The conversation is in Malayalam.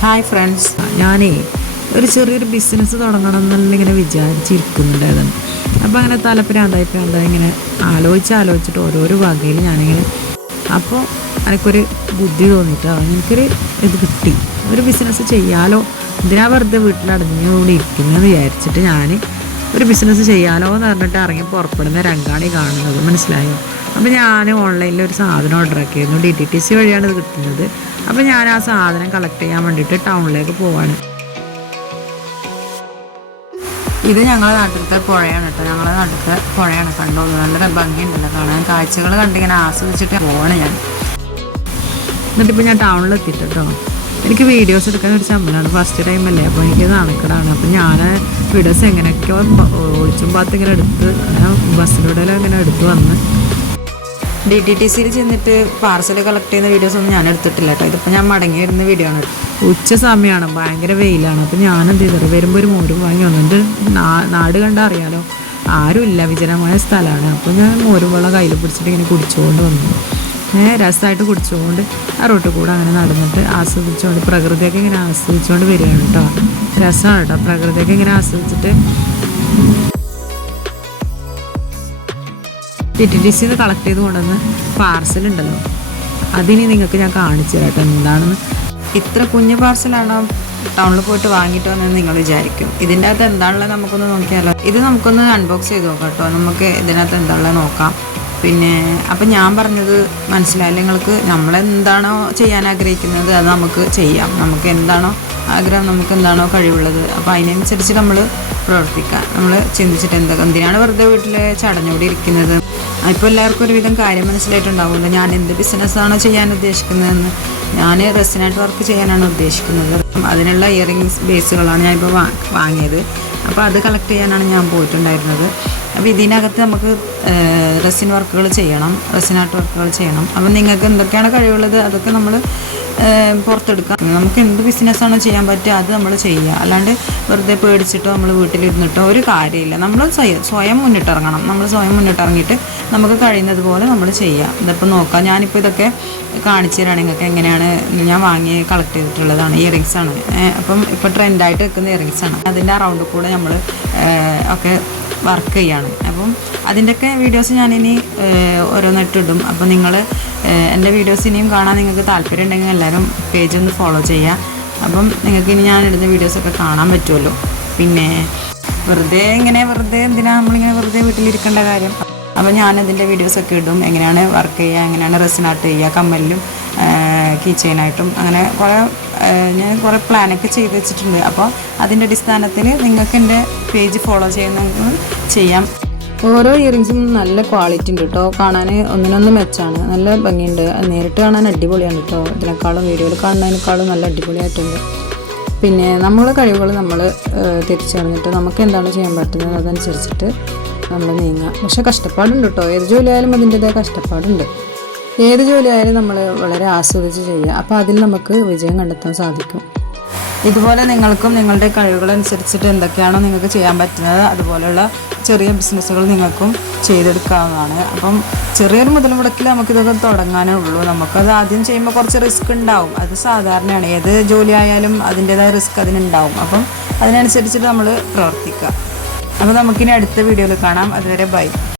ഹായ് ഫ്രണ്ട്സ്, ഞാനേ ഒരു ചെറിയൊരു ബിസിനസ് തുടങ്ങണം എന്നുള്ള ഇങ്ങനെ വിചാരിച്ചിരിക്കുന്നുണ്ടായിരുന്നു. അപ്പോൾ അങ്ങനെ തലപ്പിരാന്തായി ഇങ്ങനെ ആലോചിച്ചിട്ട് ഓരോരോ വകയിൽ ഞാനിങ്ങനെ അപ്പോൾ എനിക്കൊരു ബുദ്ധി തോന്നിയിട്ടാണ് എനിക്കൊരു ഇത് കിട്ടി. ഒരു ബിസിനസ് ചെയ്യാലോ, എന്തിനാ വെറുതെ വീട്ടിലടഞ്ഞുകൂടി ഇരിക്കുന്നതെന്ന് വിചാരിച്ചിട്ട് ഞാൻ ഒരു ബിസിനസ് ചെയ്യാലോ എന്ന് പറഞ്ഞിട്ട് ഇറങ്ങി പുറപ്പെടുന്ന രംഗാണ് കാണുന്നത്. മനസ്സിലായോ? അപ്പോൾ ഞാൻ ഓൺലൈനിൽ ഒരു സാധനം ഓർഡർ ആക്കിയിരുന്നു. DTTC വഴിയാണ് ഇത് കിട്ടുന്നത്. അപ്പോൾ ഞാൻ ആ സാധനം കളക്ട് ചെയ്യാൻ വേണ്ടിയിട്ട് ടൗണിലേക്ക് പോവാണ്. ഇത് ഞങ്ങളുടെ നാട്ടിലത്തെ പുഴയാണ് കേട്ടോ. ഞങ്ങളുടെ നാട്ടിലത്തെ പുഴയാണ്. കണ്ടോളൂ, നല്ല ഭംഗിയുണ്ടല്ലോ കാണാൻ. കാഴ്ചകൾ കണ്ടിങ്ങനെ ആസ്വദിച്ചിട്ട് പോവാണ് ഞാൻ. എന്നിട്ടിപ്പോൾ ഞാൻ ടൗണിലെത്തിയിട്ട് കേട്ടോ. എനിക്ക് വീഡിയോസ് എടുക്കാൻ ഒരു ചമ്മലാണ്. ഫസ്റ്റ് ടൈം അല്ലേ, അപ്പോൾ എനിക്ക് നാണക്കേടാണ്. അപ്പോൾ ഞാൻ വീഡിയോസ് എങ്ങനെയൊക്കെയോ ഒളിച്ചും പാത്ത് ഇങ്ങനെ എടുത്ത് ബസ്സിലൂടെ ഇങ്ങനെ എടുത്ത് വന്ന് DTTCയിൽ ചെന്നിട്ട് പാർസൽ കളക്ട് ചെയ്യുന്ന വീഡിയോസൊന്നും ഞാൻ എടുത്തിട്ടില്ല കേട്ടോ. ഇതിപ്പോൾ ഞാൻ മടങ്ങി വരുന്ന വീഡിയോ ആണ്. ഉച്ച സമയമാണ്, ഭയങ്കര വെയിലാണ്. അപ്പോൾ ഞാൻ എന്ത് ചെയ്തത്, വരുമ്പോൾ ഒരു മോരും വാങ്ങി വന്നിട്ട് നാട് കണ്ടാൽ അറിയാലോ, ആരുമില്ല, വിജനമായ സ്ഥലമാണ്. അപ്പോൾ ഞാൻ മോരും വെള്ളം കയ്യിൽ പിടിച്ചിട്ട് ഇങ്ങനെ കുടിച്ചുകൊണ്ട് വന്നു. രസമായിട്ട് കുടിച്ചുകൊണ്ട് ആ റോട്ടിൽ കൂടെ അങ്ങനെ നടന്നിട്ട് ആസ്വദിച്ചുകൊണ്ട് പ്രകൃതിയൊക്കെ ഇങ്ങനെ ആസ്വദിച്ചുകൊണ്ട് വരികയാണ് കേട്ടോ. രസമാണ് കേട്ടോ, പ്രകൃതിയൊക്കെ ഇങ്ങനെ ആസ്വദിച്ചിട്ട്. DTTCയിൽ നിന്ന് കളക്ട് ചെയ്ത് കൊണ്ടുവന്ന് പാർസലുണ്ടല്ലോ, അതിനി നിങ്ങൾക്ക് ഞാൻ കാണിച്ചു തരാം കേട്ടോ എന്താണെന്ന്. ഇത്ര കുഞ്ഞ് പാർസലാണോ ടൗണിൽ പോയിട്ട് വാങ്ങിയിട്ട് വന്നെന്ന് നിങ്ങൾ വിചാരിക്കും. ഇതിൻ്റെ അകത്ത് എന്താണുള്ളത് നമുക്കൊന്ന് നോക്കിയാലോ. ഇത് നമുക്കൊന്ന് അൺബോക്സ് ചെയ്ത് നോക്കാം കേട്ടോ. നമുക്ക് ഇതിനകത്ത് എന്താണുള്ളത് നോക്കാം. പിന്നെ അപ്പം ഞാൻ പറഞ്ഞത് മനസ്സിലായില്ല നിങ്ങൾക്ക്? നമ്മളെന്താണോ ചെയ്യാൻ ആഗ്രഹിക്കുന്നത് അത് നമുക്ക് ചെയ്യാം. നമുക്ക് എന്താണോ ആഗ്രഹം, നമുക്ക് എന്താണോ കഴിവുള്ളത്, അപ്പോൾ അതിനനുസരിച്ച് നമ്മൾ പ്രവർത്തിക്കാം. നമ്മൾ ചിന്തിച്ചിട്ട് എന്തിനാണ് വെറുതെ വീട്ടിൽ ചടഞ്ഞുകൂടി ഇരിക്കുന്നത്. ഇപ്പോൾ എല്ലാവർക്കും ഒരുവിധം കാര്യം മനസ്സിലായിട്ടുണ്ടാവുമല്ലോ ഞാൻ എന്ത് ബിസിനസ്സാണോ ചെയ്യാൻ ഉദ്ദേശിക്കുന്നതെന്ന്. ഞാൻ റെസിനായിട്ട് വർക്ക് ചെയ്യാനാണ് ഉദ്ദേശിക്കുന്നത്. അതിനുള്ള ഇയറിങ്സ് ബേസുകളാണ് ഞാനിപ്പോൾ വാങ്ങിയത്. അപ്പോൾ അത് കളക്ട് ചെയ്യാനാണ് ഞാൻ പോയിട്ടുണ്ടായിരുന്നത്. അപ്പോൾ ഇതിനകത്ത് നമുക്ക് റെസിൻ വർക്കുകൾ ചെയ്യണം, റെസിനാർട്ട് വർക്കുകൾ ചെയ്യണം. അപ്പം നിങ്ങൾക്ക് എന്തൊക്കെയാണ് കഴിവുള്ളത് അതൊക്കെ നമ്മൾ പുറത്തെടുക്കാം. നമുക്ക് എന്ത് ബിസിനസ്സാണോ ചെയ്യാൻ പറ്റുക അത് നമ്മൾ ചെയ്യുക. അല്ലാണ്ട് വെറുതെ പേടിച്ചിട്ടോ നമ്മൾ വീട്ടിലിരുന്നിട്ടോ ഒരു കാര്യമില്ല. നമ്മൾ സ്വയം മുന്നിട്ടിറങ്ങണം. നമ്മൾ സ്വയം മുന്നിട്ടിറങ്ങിയിട്ട് നമുക്ക് കഴിയുന്നത് പോലെ നമ്മൾ ചെയ്യുക. ഇതിപ്പോൾ നോക്കാം, ഞാനിപ്പോൾ ഇതൊക്കെ കാണിച്ചു തരാണ് നിങ്ങൾക്ക് എങ്ങനെയാണ് ഞാൻ വാങ്ങി കളക്ട് ചെയ്തിട്ടുള്ളതാണ്. ഇയറിങ്സാണ്. അപ്പം ഇപ്പോൾ ട്രെൻഡായിട്ട് വെക്കുന്ന ഇയറിങ്സാണ്. അതിൻ്റെ അറൗണ്ടിൽ കൂടെ നമ്മൾ ഒക്കെ വർക്ക് ചെയ്യാണ്. അപ്പം അതിൻ്റെയൊക്കെ വീഡിയോസ് ഞാനിനി ഓരോന്നിട്ടിടും. അപ്പോൾ നിങ്ങൾ എൻ്റെ വീഡിയോസ് ഇനിയും കാണാൻ നിങ്ങൾക്ക് താല്പര്യം ഉണ്ടെങ്കിൽ എല്ലാവരും പേജ് ഒന്ന് ഫോളോ ചെയ്യുക. അപ്പം നിങ്ങൾക്ക് ഇനി ഞാൻ ഇടുന്ന വീഡിയോസൊക്കെ കാണാൻ പറ്റുമല്ലോ. പിന്നെ വെറുതെ എന്തിനാ നമ്മളിങ്ങനെ വെറുതെ വീട്ടിലിരിക്കേണ്ട കാര്യം. അപ്പോൾ ഞാനതിൻ്റെ വീഡിയോസൊക്കെ ഇടും. എങ്ങനെയാണ് വർക്ക് ചെയ്യുക, എങ്ങനെയാണ് റെസിനാർട്ട് ചെയ്യുക, കമ്മലിലും കീ ചെയിനായിട്ടും അങ്ങനെ ഞാൻ കുറേ പ്ലാനൊക്കെ ചെയ്ത് വെച്ചിട്ടുണ്ട്. അപ്പോൾ അതിൻ്റെ അടിസ്ഥാനത്തിൽ നിങ്ങൾക്ക് എൻ്റെ പേജ് ഫോളോ ചെയ്യാം. ഓരോ ഇയറിങ്സും നല്ല ക്വാളിറ്റി ഉണ്ട് കേട്ടോ. കാണാൻ ഒന്നിനൊന്ന് മെച്ചാണ്, നല്ല ഭംഗിയുണ്ട്. നേരിട്ട് കാണാൻ അടിപൊളിയാണ് കേട്ടോ. ഇതിനേക്കാളും വീഡിയോയിൽ കാണുന്നതിനേക്കാളും നല്ല അടിപൊളിയായിട്ടുണ്ട്. പിന്നെ നമ്മളെ കഴിവുകൾ നമ്മൾ തിരിച്ചറിഞ്ഞിട്ട് നമുക്ക് എന്താണ് ചെയ്യാൻ പറ്റുന്നത് അതനുസരിച്ചിട്ട് നമ്മൾ നീങ്ങുക. പക്ഷെ കഷ്ടപ്പാടുണ്ട് കേട്ടോ. ഏത് ജോലിയായാലും അതിൻ്റെതായ കഷ്ടപ്പാടുണ്ട്. ഏത് ജോലിയായാലും നമ്മൾ വളരെ ആസ്വദിച്ച് ചെയ്യുക. അപ്പോൾ അതിൽ നമുക്ക് വിജയം കണ്ടെത്താൻ സാധിക്കും. ഇതുപോലെ നിങ്ങൾക്കും നിങ്ങളുടെ കഴിവുകളനുസരിച്ചിട്ട് എന്തൊക്കെയാണോ നിങ്ങൾക്ക് ചെയ്യാൻ പറ്റുന്നത് അതുപോലെയുള്ള ചെറിയ ബിസിനസ്സുകൾ നിങ്ങൾക്കും ചെയ്തെടുക്കാവുന്നതാണ്. അപ്പം ചെറിയൊരു മുതൽ മുടക്കിൽ നമുക്കിതൊക്കെ തുടങ്ങാനേ ഉള്ളൂ. നമുക്കത് ആദ്യം ചെയ്യുമ്പോൾ കുറച്ച് റിസ്ക് ഉണ്ടാവും. അത് സാധാരണയാണ്. ഏത് ജോലി ആയാലും അതിൻ്റേതായ റിസ്ക് അതിനുണ്ടാവും. അപ്പം അതിനനുസരിച്ചിട്ട് നമ്മൾ പ്രവർത്തിക്കുക. അപ്പോൾ നമുക്കിനി അടുത്ത വീഡിയോയിൽ കാണാം. അതുവരെ ബൈ.